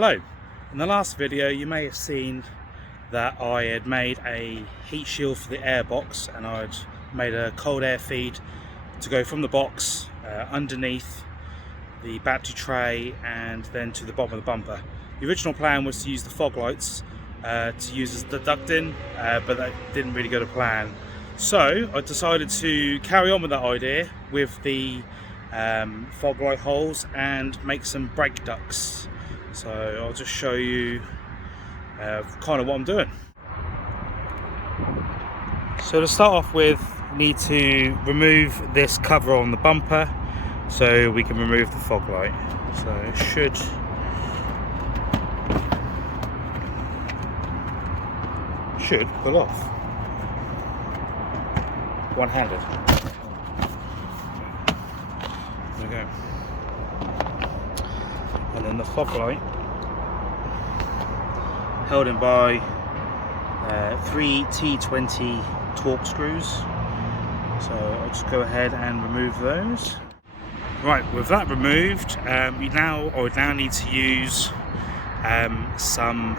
Hello, in the last video you may have seen that I had made a heat shield for the air box, and I'd made a cold air feed to go from the box underneath the battery tray and then to the bottom of the bumper. The original plan was to use the fog lights to use as the ducting, but that didn't really go to plan. So I decided to carry on with that idea with the fog light holes and make some brake ducts. So I'll just show you kind of what I'm doing. So to start off with, need to remove this cover on the bumper so we can remove the fog light. So it should pull off one-handed. There we go. And then the fog light held in by 3 T20 torque screws. So I'll just go ahead and remove those. Right, with that removed, I would now need to use some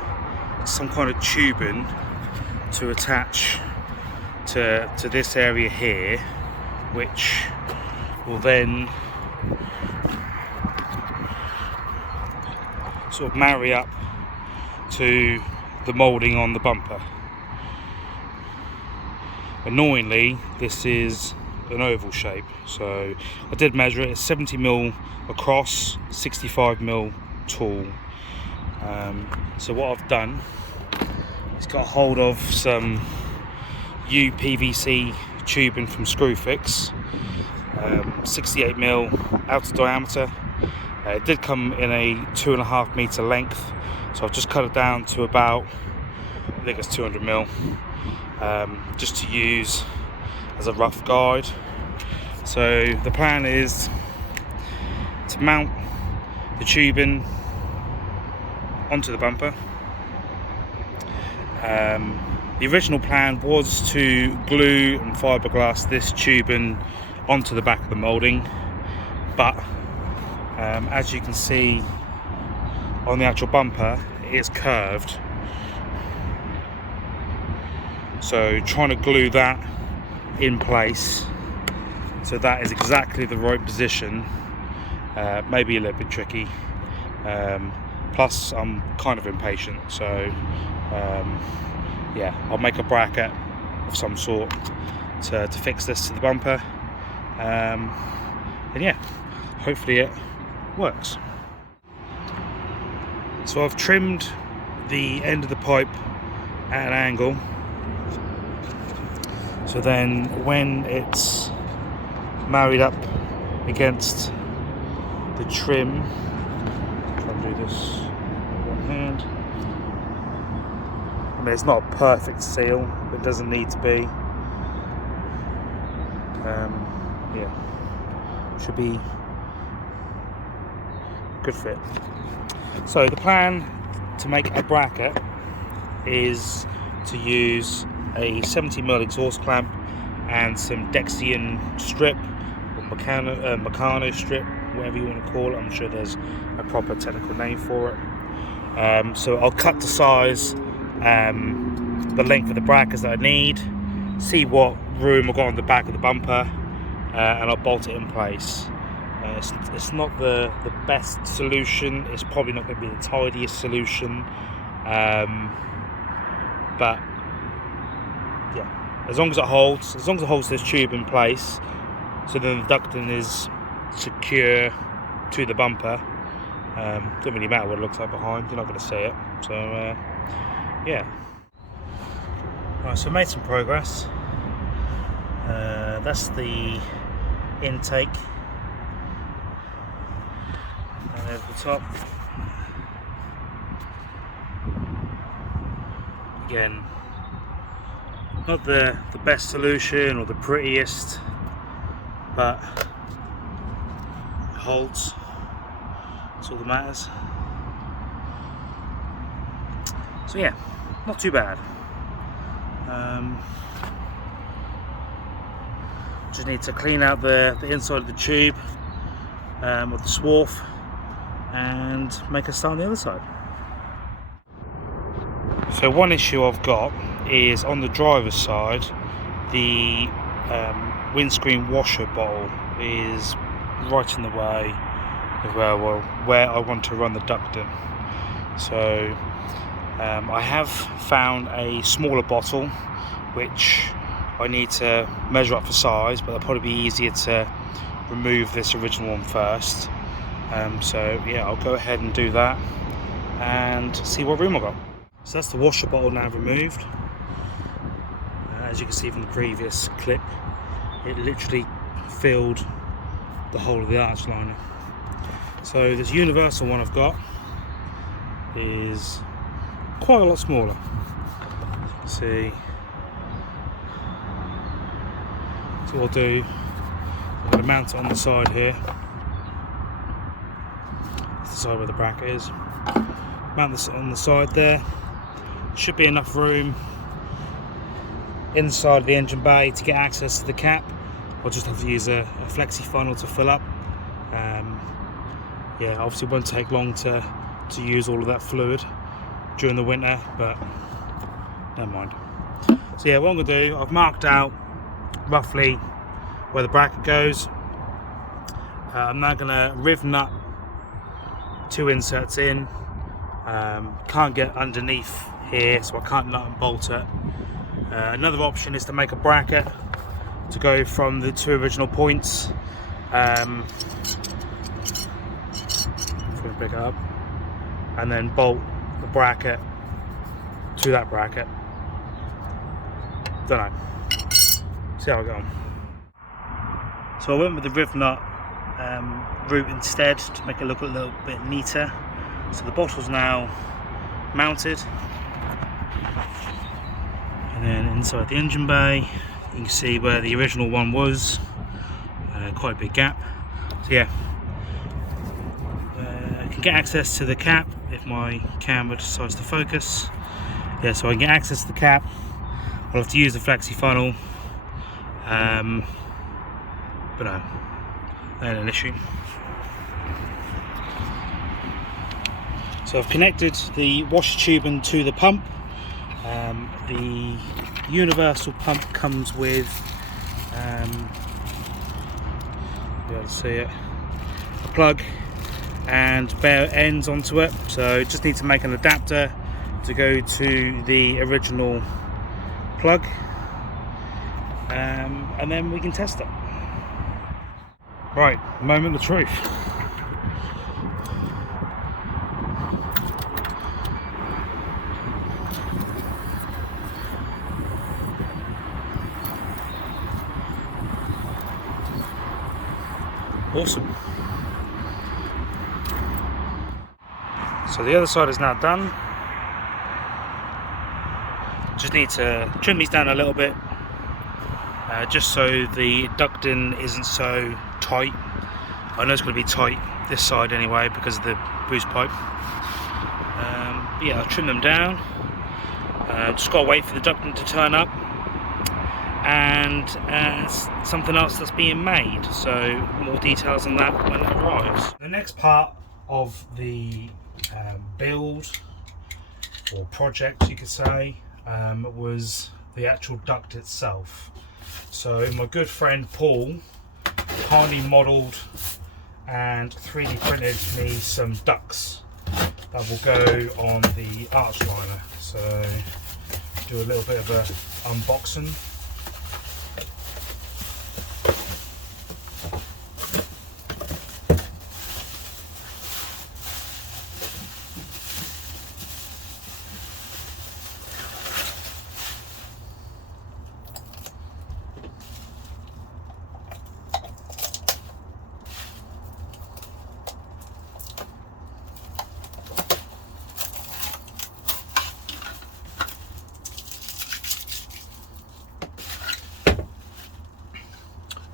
kind of tubing to attach to this area here, which will then sort of marry up to the moulding on the bumper. Annoyingly, this is an oval shape, so I did measure it. It's 70mm across, 65mm tall. So what I've done is got hold of some UPVC tubing from Screwfix, 68mm outer diameter. It did come in a 2.5 meter length, so I've just cut it down to about, I think it's 200mm, just to use as a rough guide. So the plan is to mount the tubing onto the bumper. The original plan was to glue and fiberglass this tubing onto the back of the moulding, but as you can see on the actual bumper, it is curved. So trying to glue that in place so that is exactly the right position, maybe a little bit tricky. Plus I'm kind of impatient, so yeah, I'll make a bracket of some sort to fix this to the bumper, and yeah, hopefully it works. So I've trimmed the end of the pipe at an angle, so then when it's married up against the trim, try and do this with one hand. I mean, it's not a perfect seal, it doesn't need to be. Yeah, should be good fit. So the plan to make a bracket is to use a 70mm exhaust clamp and some Dexian strip or Meccano strip, whatever you want to call it. I'm sure there's a proper technical name for it. So I'll cut the size, the length of the brackets that I need, see what room I've got on the back of the bumper, and I'll bolt it in place. It's not the best solution, it's probably not going to be the tidiest solution, but yeah, as long as it holds this tube in place, so then the ducting is secure to the bumper. Doesn't really matter what it looks like behind, you're not going to see it. So yeah. Right, so I made some progress. That's the intake, and there's the top. Again, not the best solution or the prettiest, but it holds. That's all that matters. So yeah, not too bad. Just need to clean out the inside of the tube with the swarf and make a start on the other side. So one issue I've got is on the driver's side, the windscreen washer bowl is right in the way of where I want to run the ducting. So I have found a smaller bottle which I need to measure up for size, but it'll probably be easier to remove this original one first. So yeah, I'll go ahead and do that and see what room I've got. So that's the washer bottle now removed. As you can see from the previous clip, it literally filled the whole of the arch liner. So this universal one I've got is quite a lot smaller. As you can see. So what I'll do, I'm going to mount it on the side here. That's the side where the bracket is. Mount this on the side there. Should be enough room inside the engine bay to get access to the cap. I'll just have to use a flexi funnel to fill up. Yeah, obviously it won't take long to use all of that fluid during the winter, but never mind. So yeah, what I'm going to do, I've marked out roughly where the bracket goes. I'm now going to riv nut 2 inserts in. Can't get underneath here, so I can't nut and bolt it. Another option is to make a bracket to go from the 2 original points. Pick it up, and then bolt the bracket to that bracket. Don't know. See how I go on. So I went with the riv nut route instead to make it look a little bit neater. So the bottle's now mounted, and then inside the engine bay you can see where the original one was, quite a big gap. So yeah, I can get access to the cap if my camera decides to focus. Yeah, so I can get access to the cap. I'll have to use the flexi funnel, but no, that ain't an issue. So I've connected the washer tubing to the pump. The universal pump comes with, you'll be able to see it, a plug and bare ends onto it. So just need to make an adapter to go to the original plug, and then we can test it. Right, moment of truth. Awesome. So the other side is now done. Just need to trim these down a little bit, just so the ducting isn't so tight. I know it's going to be tight this side anyway because of the boost pipe. But yeah, I'll trim them down. Just got to wait for the ducting to turn up, and something else that's being made, so more details on that when it arrives. The next part of the build or project, you could say, was the actual duct itself. So my good friend Paul kindly modelled and 3D printed me some ducts that will go on the arch liner. So do a little bit of a unboxing.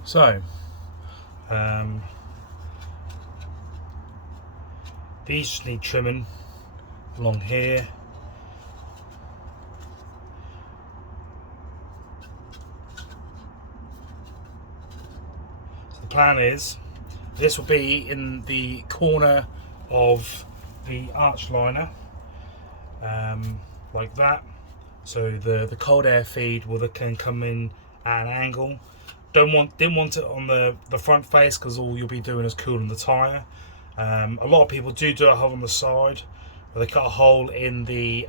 So these just need trimming along here. So the plan is this will be in the corner of the arch liner, like that, so the cold air feed can come in at an angle. Didn't want it on the front face, because all you'll be doing is cooling the tyre. A lot of people do a hole on the side, where they cut a hole in the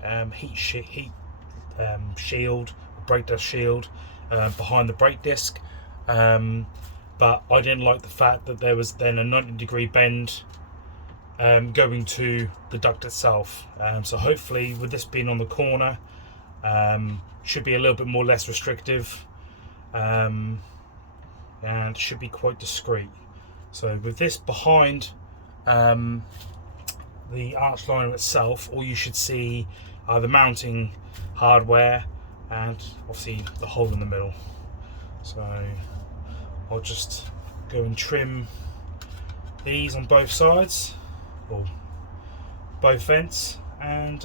shield, brake disc shield, behind the brake disc. But I didn't like the fact that there was then a 90-degree bend going to the duct itself. So hopefully, with this being on the corner, should be a little bit more less restrictive, and should be quite discreet. So with this behind the arch liner itself, all you should see are the mounting hardware and obviously the hole in the middle. So I'll just go and trim these on both sides, or both vents, and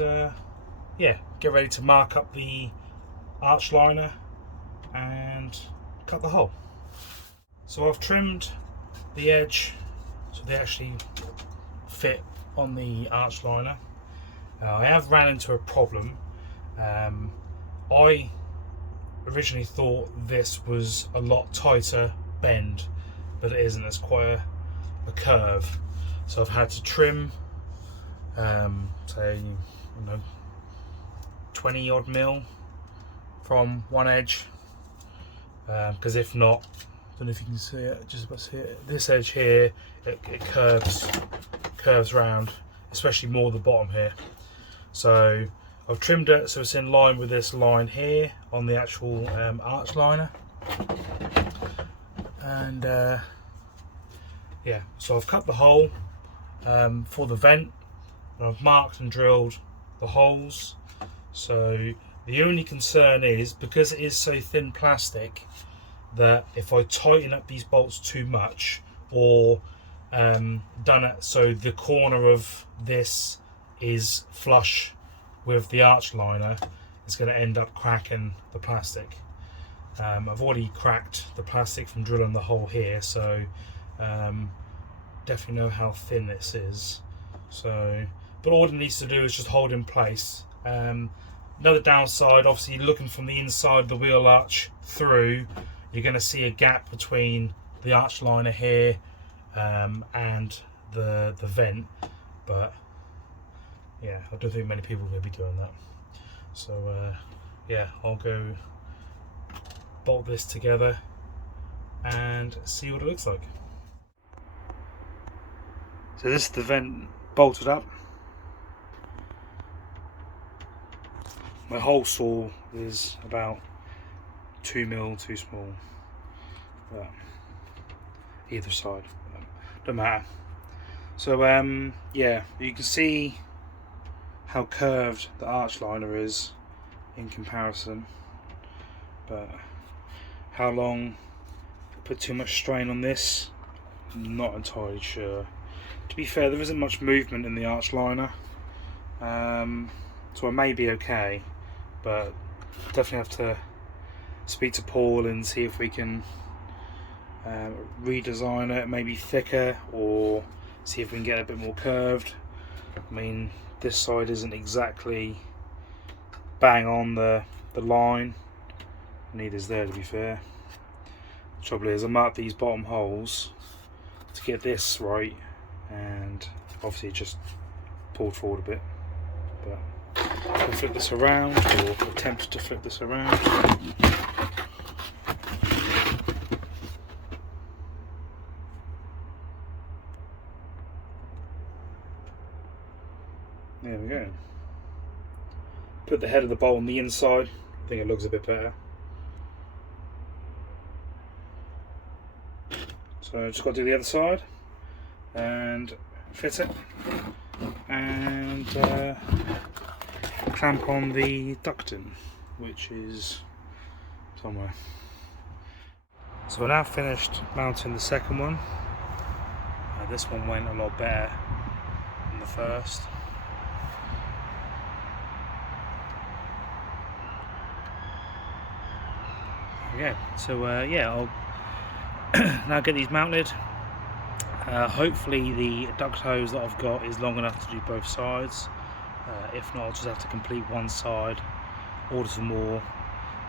yeah, get ready to mark up the arch liner and cut the hole. So I've trimmed the edge so they actually fit on the arch liner. I have ran into a problem. I originally thought this was a lot tighter bend, but it isn't. It's quite a curve. So I've had to trim, say, 20 odd mil from one edge, because if not, I don't know if you can see it, just about to see it, this edge here, it curves round, especially more the bottom here. So I've trimmed it so it's in line with this line here on the actual arch liner, and yeah, so I've cut the hole for the vent, and I've marked and drilled the holes. So the only concern is, because it is so thin plastic, that if I tighten up these bolts too much, or done it so the corner of this is flush with the arch liner, it's going to end up cracking the plastic. I've already cracked the plastic from drilling the hole here, so definitely know how thin this is. So, but all it needs to do is just hold in place. Another downside, obviously, looking from the inside of the wheel arch through, you're going to see a gap between the arch liner here and the vent, but yeah, I don't think many people are going to be doing that. So yeah, I'll go bolt this together and see what it looks like. So this is the vent bolted up. My hole saw is about 2 mil too small, but either side, don't matter. So yeah, you can see how curved the arch liner is in comparison, but how long put too much strain on this, I'm not entirely sure. To be fair, there isn't much movement in the arch liner, so I may be okay, but definitely have to speak to Paul and see if we can redesign it, maybe thicker, or see if we can get a bit more curved. I mean, this side isn't exactly bang on the line, neither's there, to be fair. The trouble is, I marked these bottom holes to get this right, and obviously it just pulled forward a bit. But I'll flip this around, or attempt to flip this around. There we go. Put the head of the bolt on the inside. I think it looks a bit better. So just got to do the other side and fit it, and clamp on the ducting, which is somewhere. So we're now finished mounting the second one. This one went a lot better than the first. Yeah, so yeah, I'll now get these mounted. Hopefully the duct hose that I've got is long enough to do both sides. If not, I'll just have to complete one side, order some more,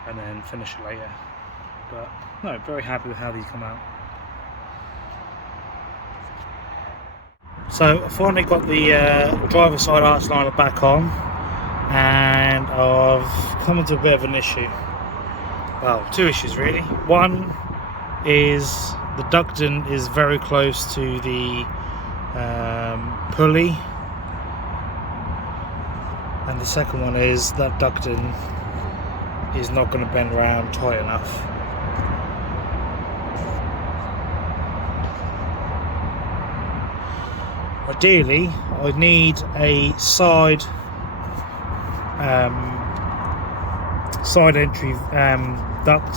and then finish it later. But no, very happy with how these come out. So I finally got the driver's side arch liner back on, and I've come into a bit of an issue. Well, two issues really. One is the ducting is very close to the pulley, and the second one is that ducting is not going to bend around tight enough. Ideally, I need a side entry duct.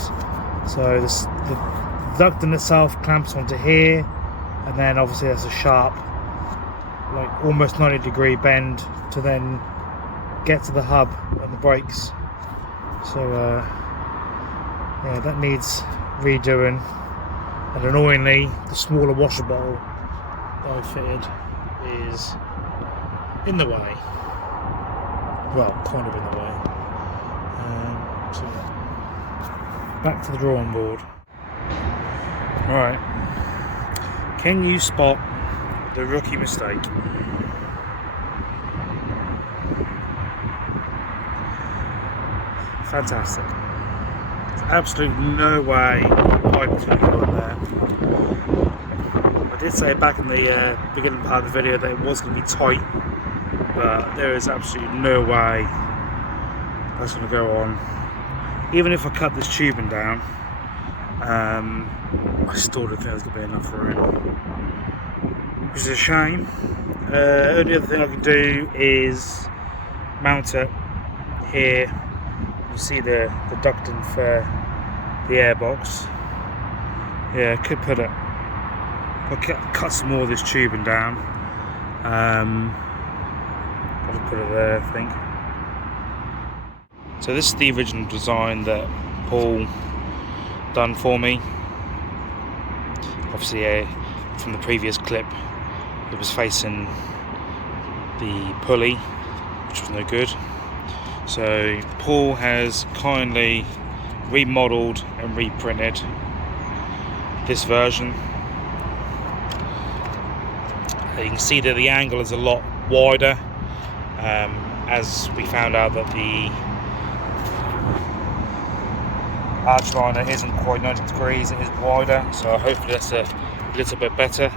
So the duct in itself clamps onto here, and then obviously there's a sharp, like almost 90-degree bend to then get to the hub and the brakes. So yeah, that needs redoing. And annoyingly, the smaller washer bottle that I fitted is in the way. Well, kind of in the way. So back to the drawing board. Alright, can you spot the rookie mistake? Fantastic. There's absolutely no way pipe is going to go in there. I did say back in the beginning part of the video that it was going to be tight, but there is absolutely no way that's going to go on. Even if I cut this tubing down, I still don't think there's going to be enough room, which is a shame. Only other thing I can do is mount it here. You see the ducting for the airbox. Yeah, I could put it. I'll cut some more of this tubing down. I'll just put it there, I think. So this is the original design that Paul done for me. Obviously, from the previous clip, it was facing the pulley, which was no good. So Paul has kindly remodeled and reprinted this version. You can see that the angle is a lot wider, as we found out that the arch liner isn't quite 90 degrees, it is wider, so hopefully that's a little bit better.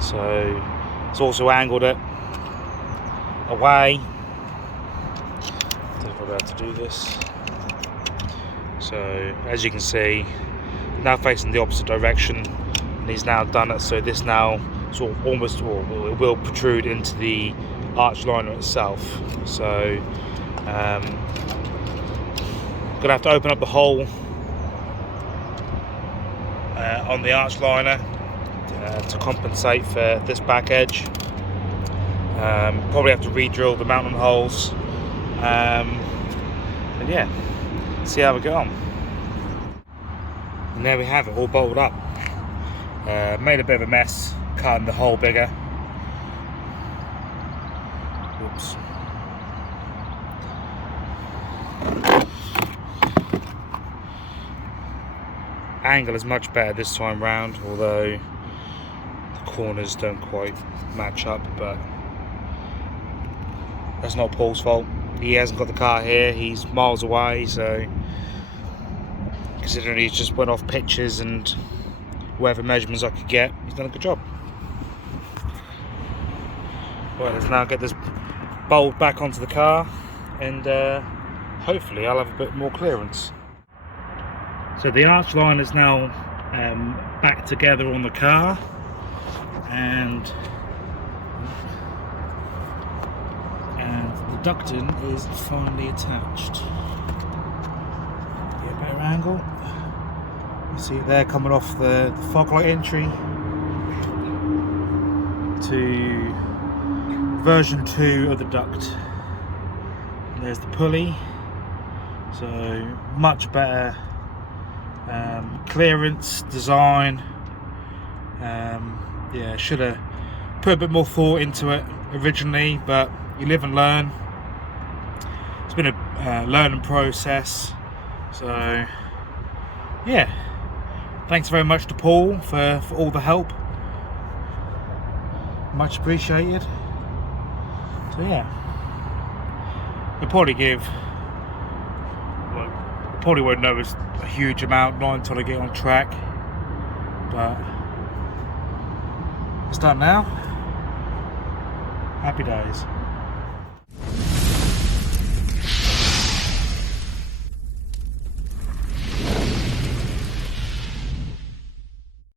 So it's also angled it away. I don't know if I'll be able to do this. So as you can see, now facing the opposite direction, and he's now done it so this now sort of almost, or it will protrude into the arch liner itself. So gonna have to open up the hole on the arch liner to compensate for this back edge. Probably have to re-drill the mounting holes, and yeah, see how we get on. And there we have it, all bolted up. Made a bit of a mess cutting the hole bigger. Whoops. Angle is much better this time round, although the corners don't quite match up, but that's not Paul's fault. He hasn't got the car here, he's miles away, so considering he's just went off pictures and whatever measurements I could get, he's done a good job. Right, let's now get this bolt back onto the car, and hopefully I'll have a bit more clearance. So the arch line is now back together on the car, and the ducting is finally attached. Get a better angle. You see it there coming off the fog light entry to version 2 of the duct. And there's the pulley, so much better clearance, design. Yeah, should have put a bit more thought into it originally, but you live and learn. It's been a learning process. So yeah, thanks very much to Paul for all the help. Much appreciated. So yeah, we'll probably give, well, probably won't know a huge amount, not until I get on track, but it's done now. Happy days.